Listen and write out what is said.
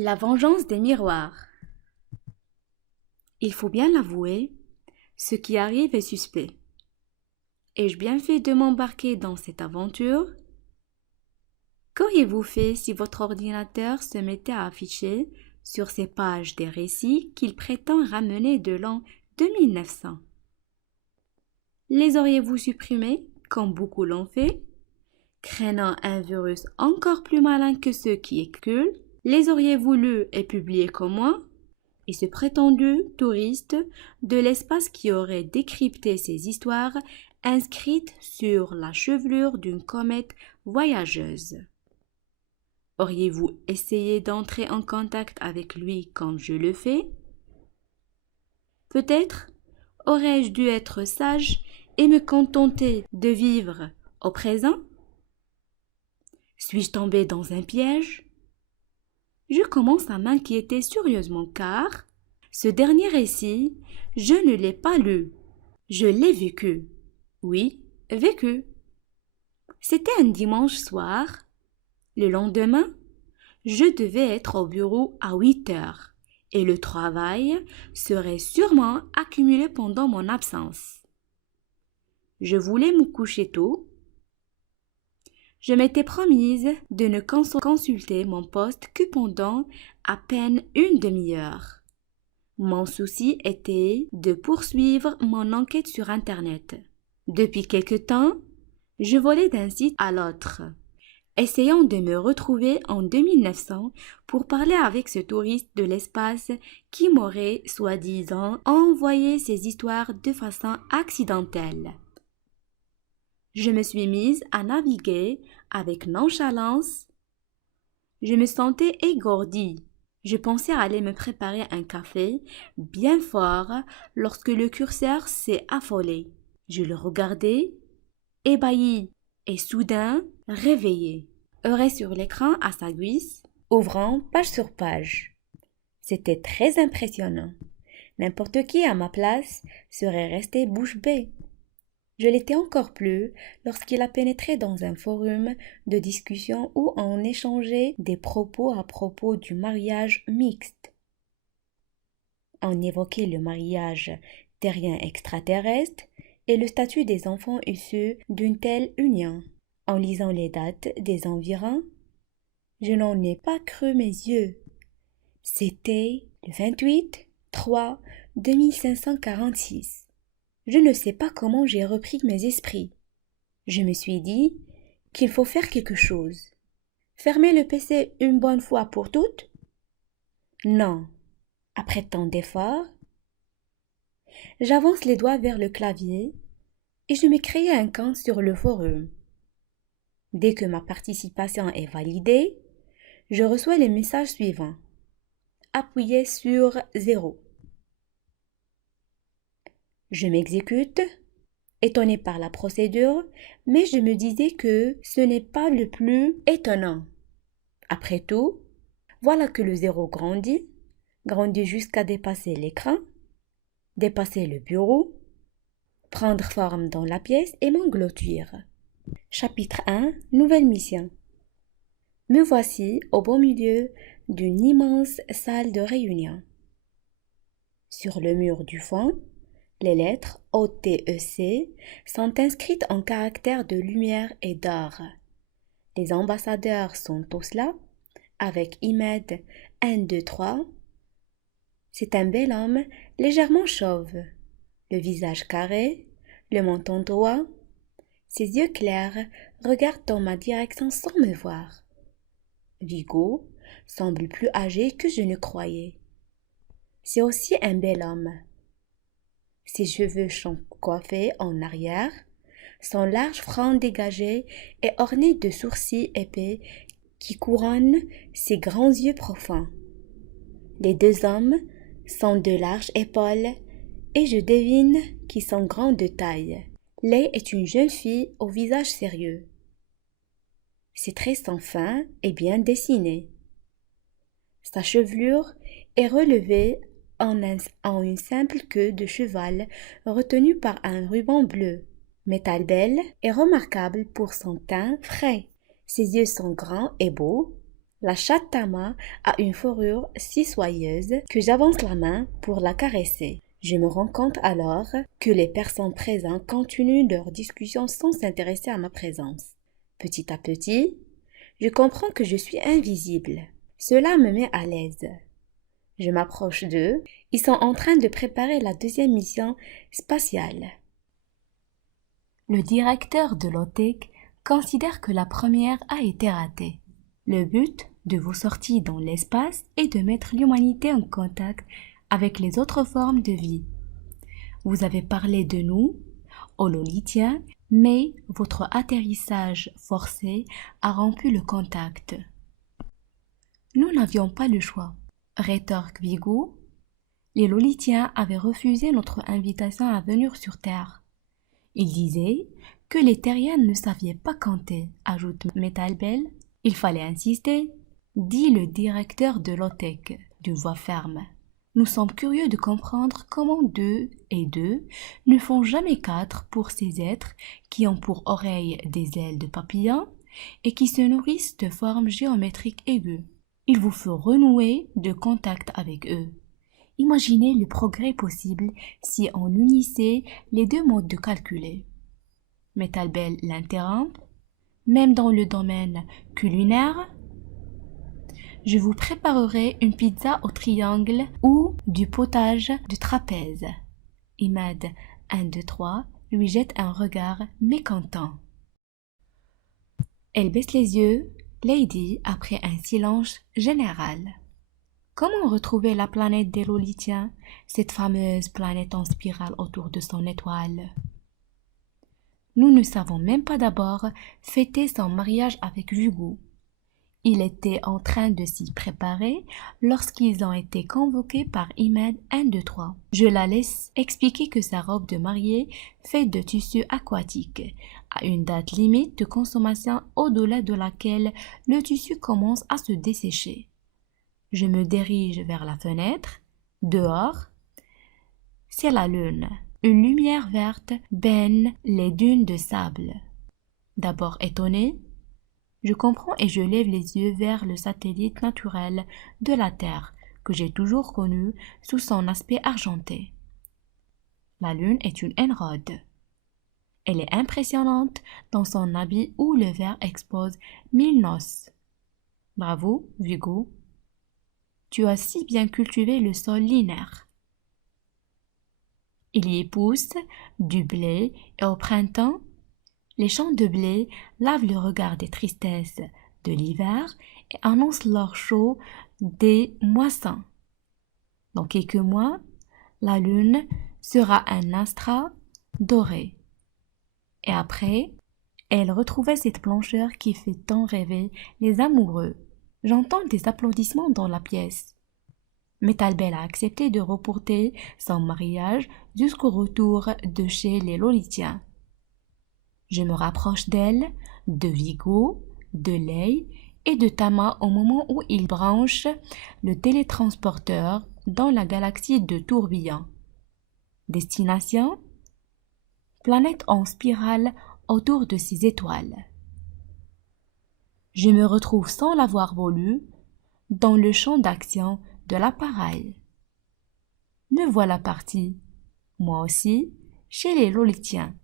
La vengeance des miroirs. Il faut bien l'avouer, ce qui arrive est suspect. Ai-je bien fait de m'embarquer dans cette aventure? Qu'auriez-vous fait si votre ordinateur se mettait à afficher sur ses pages des récits qu'il prétend ramener de l'an 2900? Les auriez-vous supprimés, comme beaucoup l'ont fait? Craignant un virus encore plus malin que ceux qui éculent, les auriez-vous lus et publiés comme moi? Et ce prétendu touriste de l'espace qui aurait décrypté ces histoires inscrites sur la chevelure d'une comète voyageuse. Auriez-vous essayé d'entrer en contact avec lui comme je le fais? Peut-être aurais-je dû être sage et me contenter de vivre au présent? Suis-je tombé dans un piège? Je commence à m'inquiéter sérieusement car ce dernier récit, je ne l'ai pas lu, je l'ai vécu. Oui, vécu. C'était un dimanche soir. Le lendemain, je devais être au bureau à 8 heures et le travail serait sûrement accumulé pendant mon absence. Je voulais me coucher tôt. Je m'étais promise de ne consulter mon poste que pendant à peine une demi-heure. Mon souci était de poursuivre mon enquête sur Internet. Depuis quelque temps, je volais d'un site à l'autre, essayant de me retrouver en 2900 pour parler avec ce touriste de l'espace qui m'aurait, soi-disant, envoyé ces histoires de façon accidentelle. Je me suis mise à naviguer avec nonchalance. Je me sentais égourdie. Je pensais aller me préparer un café bien fort lorsque le curseur s'est affolé. Je le regardais, ébahi et soudain réveillé. Heuré sur l'écran à sa guise, ouvrant page sur page. C'était très impressionnant. N'importe qui à ma place serait resté bouche bée. Je l'étais encore plus lorsqu'il a pénétré dans un forum de discussion où on échangeait des propos à propos du mariage mixte. On évoquait le mariage terrien-extraterrestre et le statut des enfants issus d'une telle union. En lisant les dates des environs, je n'en ai pas cru mes yeux. C'était le 28/3/2546. Je ne sais pas comment j'ai repris mes esprits. Je me suis dit qu'il faut faire quelque chose. Fermer le PC une bonne fois pour toutes? Non. Après tant d'efforts, j'avance les doigts vers le clavier et je me crée un compte sur le forum. Dès que ma participation est validée, je reçois les messages suivants. Appuyez sur 0. Je m'exécute, étonné par la procédure, mais je me disais que ce n'est pas le plus étonnant. Après tout, voilà que le 0 grandit jusqu'à dépasser l'écran, dépasser le bureau, prendre forme dans la pièce et m'engloutir. Chapitre 1. Nouvelle mission. Me voici au beau milieu d'une immense salle de réunion. Sur le mur du fond, les lettres OTEC sont inscrites en caractères de lumière et d'or. Les ambassadeurs sont tous là, avec Imed 1, 2, 3. C'est un bel homme légèrement chauve, le visage carré, le menton droit. Ses yeux clairs regardent dans ma direction sans me voir. Vigo semble plus âgé que je ne croyais. C'est aussi un bel homme. Ses cheveux sont coiffés en arrière, son large front dégagé et orné de sourcils épais qui couronnent ses grands yeux profonds. Les deux hommes sont de larges épaules et je devine qu'ils sont grands de taille. Lei est une jeune fille au visage sérieux. Ses traits sont fins et bien dessinés. Sa chevelure est relevée en une simple queue de cheval retenue par un ruban bleu. Metalbel est remarquable pour son teint frais. Ses yeux sont grands et beaux, La chatte Tama a une fourrure si soyeuse que j'avance la main pour la caresser. Je me rends compte alors que les personnes présentes continuent leur discussion sans s'intéresser à ma présence. Petit à petit, je comprends que je suis invisible. Cela me met à l'aise. Je m'approche d'eux. Ils sont en train de préparer la deuxième mission spatiale. Le directeur de l'OTEC considère que la première a été ratée. Le but de vos sorties dans l'espace est de mettre l'humanité en contact avec les autres formes de vie. Vous avez parlé de nous, hololithiens, mais votre atterrissage forcé a rompu le contact. Nous n'avions pas le choix, rétorque Vigo. Les Lolithiens avaient refusé notre invitation à venir sur Terre. Ils disaient que les Terriens ne savaient pas compter, ajoute Metalbel. Il fallait insister, dit le directeur de l'OTEC, d'une voix ferme. Nous sommes curieux de comprendre comment 2 et 2 ne font jamais 4 pour ces êtres qui ont pour oreilles des ailes de papillon et qui se nourrissent de formes géométriques aiguës. Il vous faut renouer de contact avec eux. Imaginez le progrès possible si on unissait les deux modes de calcul. Metalbel l'interrompt. Même dans le domaine culinaire, je vous préparerai une pizza au triangle ou du potage de trapèze. Imad 1, 2, 3 lui jette un regard mécontent. Elle baisse les yeux, Lady, après un silence général. Comment retrouver la planète des Lolithiens, cette fameuse planète en spirale autour de son étoile? Nous ne savons même pas d'abord fêter son mariage avec Vigo. Il était en train de s'y préparer lorsqu'ils ont été convoqués par Imad 1, 2, 3. Je la laisse expliquer que sa robe de mariée faite de tissu aquatique a une date limite de consommation au-delà de laquelle le tissu commence à se dessécher. Je me dirige vers la fenêtre. Dehors, c'est la lune. Une lumière verte baigne les dunes de sable. D'abord étonné, je comprends et je lève les yeux vers le satellite naturel de la Terre que j'ai toujours connu sous son aspect argenté. La Lune est une émeraude. Elle est impressionnante dans son habit où le verre expose 1000 noces. Bravo, Vigo. Tu as si bien cultivé le sol lunaire. Il y pousse du blé et au printemps, les champs de blé lavent le regard des tristesses de l'hiver et annoncent leur chaud des moissons. Dans quelques mois, la lune sera un astre doré. Et après, elle retrouvait cette blancheur qui fait tant rêver les amoureux. J'entends des applaudissements dans la pièce. Metalbel a accepté de reporter son mariage jusqu'au retour de chez les Lolithiens. Je me rapproche d'elle, de Vigo, de Lei et de Tama au moment où ils branchent le télétransporteur dans la galaxie de Tourbillon. Destination: planète en spirale autour de ses étoiles. Je me retrouve sans l'avoir voulu dans le champ d'action de l'appareil. Me voilà parti, moi aussi, chez les Lolithiens.